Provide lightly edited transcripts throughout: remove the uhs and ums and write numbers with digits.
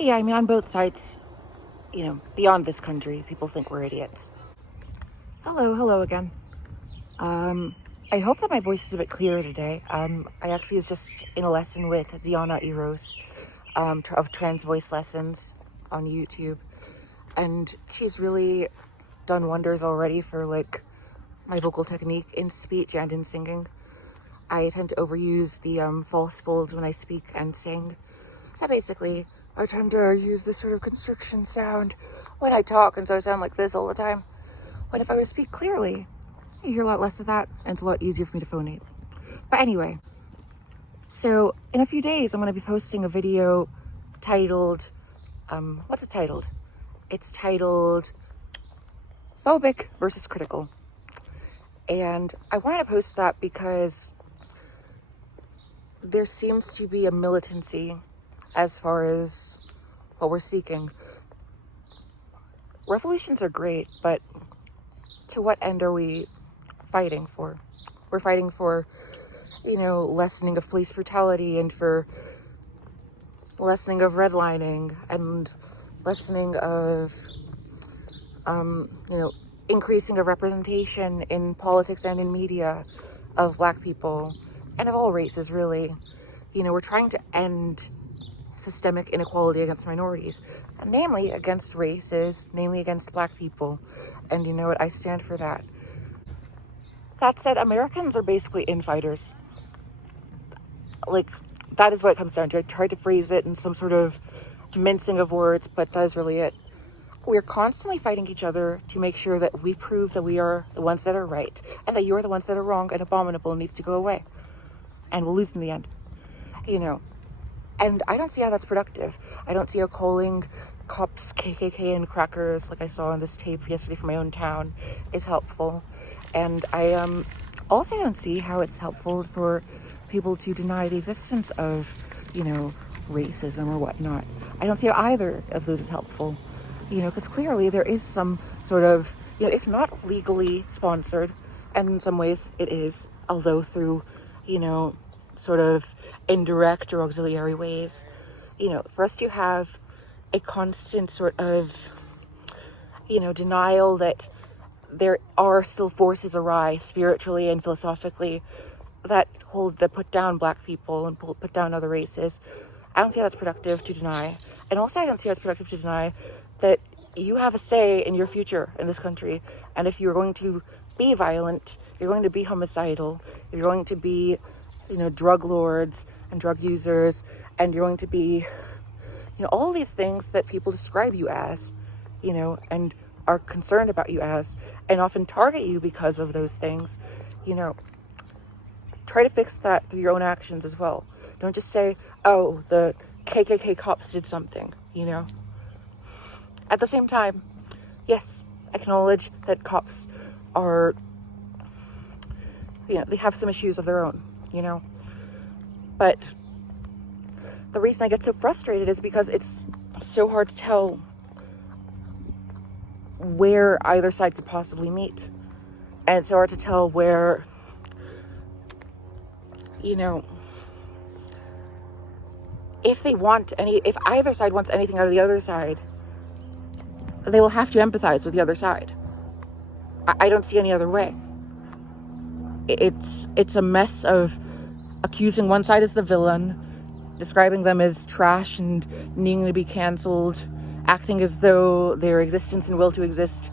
Yeah, I mean, on both sides, beyond this country, people think we're idiots. Hello again. I hope that my voice is a bit clearer today. I actually was just in a lesson with Ziana Eros, of trans voice lessons on YouTube, and she's really done wonders already for my vocal technique in speech and in singing. I tend to overuse the false folds when I speak and sing. So basically, I tend to use this sort of constriction sound when I talk, and so I sound like this all the time. When if I were to speak clearly, you hear a lot less of that, and it's a lot easier for me to phonate. But anyway, so in a few days, I'm going to be posting a video titled, what's it titled? It's titled Phobic versus Critical. And I wanted to post that because there seems to be a militancy as far as what we're seeking. Revolutions are great, but to what end are we fighting for? We're fighting for, lessening of police brutality, and for lessening of redlining, and lessening of, increasing of representation in politics and in media of Black people, and of all races, really. We're trying to end systemic inequality against minorities, and namely against races, namely against Black people. And you know what? I stand for that. That said, Americans are basically infighters. That is what it comes down to. I tried to phrase it in some sort of mincing of words, but that is really it. We're constantly fighting each other to make sure that we prove that we are the ones that are right, and that you're the ones that are wrong and abominable and needs to go away. And we'll lose in the end. And I don't see how that's productive. I don't see how calling cops KKK and crackers, like I saw on this tape yesterday from my own town, is helpful. And I also don't see how it's helpful for people to deny the existence of, racism or whatnot. I don't see how either of those is helpful. Because clearly there is some sort of, if not legally sponsored, and in some ways it is, although through, sort of indirect or auxiliary ways, for us to have a constant sort of, denial that there are still forces awry spiritually and philosophically that put down Black people and put down other races. I don't see how that's productive to deny. And also I don't see how it's productive to deny that you have a say in your future in this country. And if you're going to be violent, you're going to be homicidal, you're going to be, drug lords and drug users, and you're going to be, all these things that people describe you as, and are concerned about you as, and often target you because of those things, try to fix that through your own actions as well. Don't just say, oh, the KKK cops did something, At the same time, yes, acknowledge that cops are, they have some issues of their own, But the reason I get so frustrated is because it's so hard to tell where either side could possibly meet. And it's so hard to tell where, if either side wants anything out of the other side, they will have to empathize with the other side. I don't see any other way. It's a mess of accusing one side as the villain, describing them as trash and needing to be cancelled, acting as though their existence and will to exist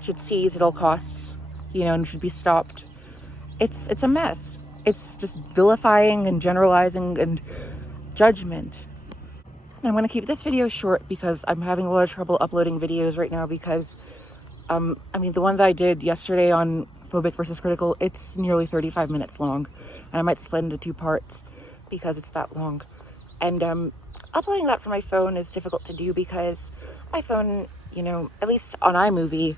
should cease at all costs, and should be stopped. It's a mess. It's just vilifying and generalizing and judgment. And I'm going to keep this video short because I'm having a lot of trouble uploading videos right now because, the one that I did yesterday on Phobic versus Critical, it's nearly 35 minutes long. And I might split into 2 parts because it's that long. And uploading that from my phone is difficult to do because my phone, at least on iMovie,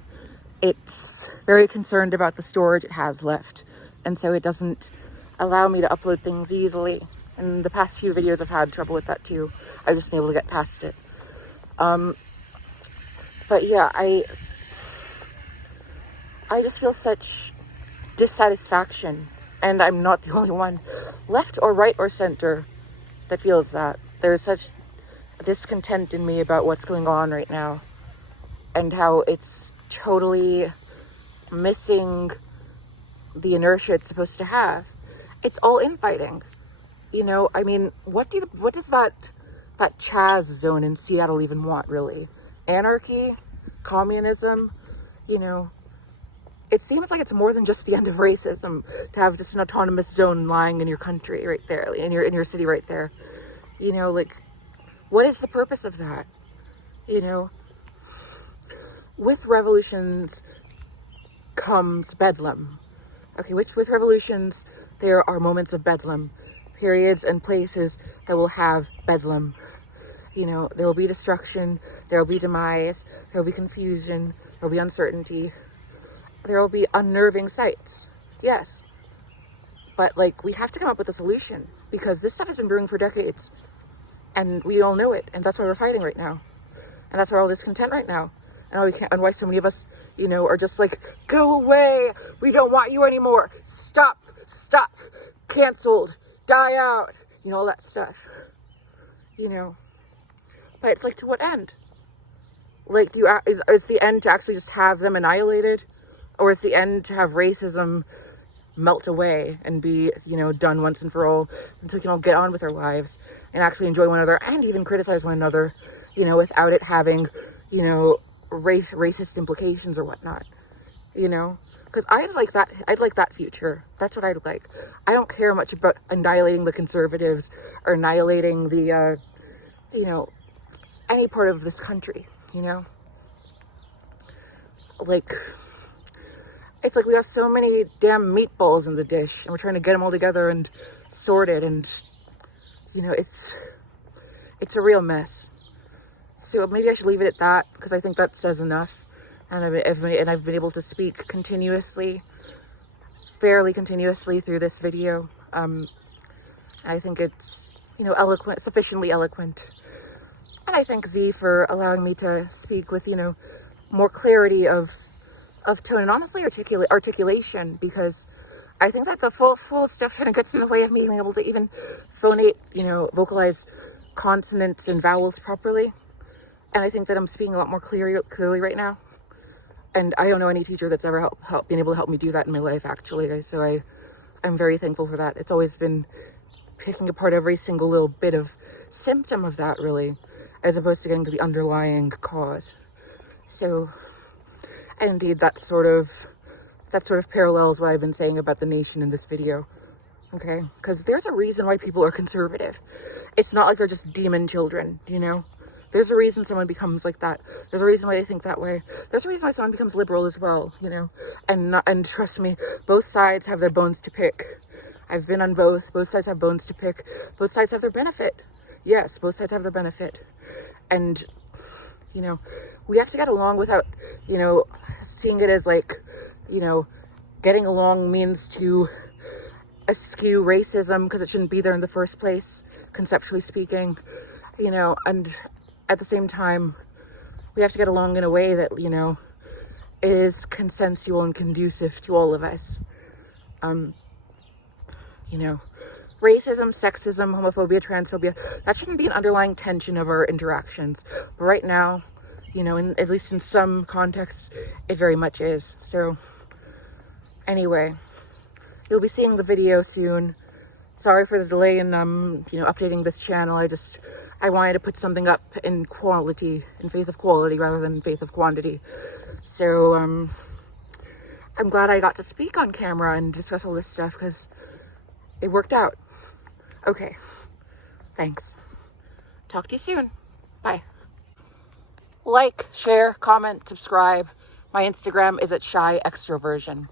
it's very concerned about the storage it has left. And so it doesn't allow me to upload things easily. And the past few videos I've had trouble with that too. I've just been able to get past it. But yeah, I just feel such dissatisfaction, and I'm not the only one, left or right or center, that feels that. There's such discontent in me about what's going on right now and how it's totally missing the inertia it's supposed to have. It's all infighting. You know, I mean, what does that Chaz zone in Seattle even want, really? Anarchy? Communism? You know, it seems like it's more than just the end of racism to have just an autonomous zone lying in your country right there, in your city right there. You know, like, what is the purpose of that? You know, with revolutions comes bedlam. Okay, with revolutions, there are moments of bedlam, periods and places that will have bedlam. You know, there will be destruction, there will be demise, there will be confusion, there will be uncertainty, there will be unnerving sights. Yes. But, like, we have to come up with a solution because this stuff has been brewing for decades and we all know it. And that's why we're fighting right now. And that's why we're all discontent right now. And why so many of us, you know, are just like, go away. We don't want you anymore. Stop, canceled, die out, you know, all that stuff, you know. But it's like, to what end? Like, is the end to actually just have them annihilated? Or is the end to have racism melt away and be, you know, done once and for all, until we can all get on with our lives and actually enjoy one another and even criticize one another, you know, without it having, you know, racist implications or whatnot, you know? Because I'd like that future. That's what I'd like. I don't care much about annihilating the conservatives or annihilating the, you know, any part of this country, you know? Like, it's like we have so many damn meatballs in the dish and we're trying to get them all together and sorted, and, you know, it's a real mess. So maybe I should leave it at that, because I think that says enough. And I've been able to speak fairly continuously through this video. I think it's, you know, sufficiently eloquent. And I thank Z for allowing me to speak with, you know, more clarity of tone and honestly articulation, because I think that the full stuff kind of gets in the way of me being able to even phonate, you know, vocalize consonants and vowels properly. And I think that I'm speaking a lot more clearly right now. And I don't know any teacher that's ever been able to help me do that in my life, actually. So I'm very thankful for that. It's always been picking apart every single little bit of symptom of that, really, as opposed to getting to the underlying cause. So, and indeed, that sort of parallels what I've been saying about the nation in this video. Okay? Because there's a reason why people are conservative. It's not like they're just demon children, you know? There's a reason someone becomes like that. There's a reason why they think that way. There's a reason why someone becomes liberal as well, you know? And trust me, both sides have their bones to pick. I've been on both. Both sides have bones to pick. Both sides have their benefit. Yes, both sides have their benefit. And, you know, we have to get along without, you know, seeing it as like, you know, getting along means to eschew racism because it shouldn't be there in the first place, conceptually speaking, you know, and at the same time, we have to get along in a way that, you know, is consensual and conducive to all of us. You know, racism, sexism, homophobia, transphobia, that shouldn't be an underlying tension of our interactions. But right now, you know, at least in some contexts, it very much is. So, anyway, you'll be seeing the video soon. Sorry for the delay in, you know, updating this channel. I wanted to put something up in quality, in faith of quality rather than faith of quantity. So, I'm glad I got to speak on camera and discuss all this stuff because it worked out. Okay. Thanks. Talk to you soon. Bye. Like, share, comment, subscribe. My Instagram is at shy extroversion.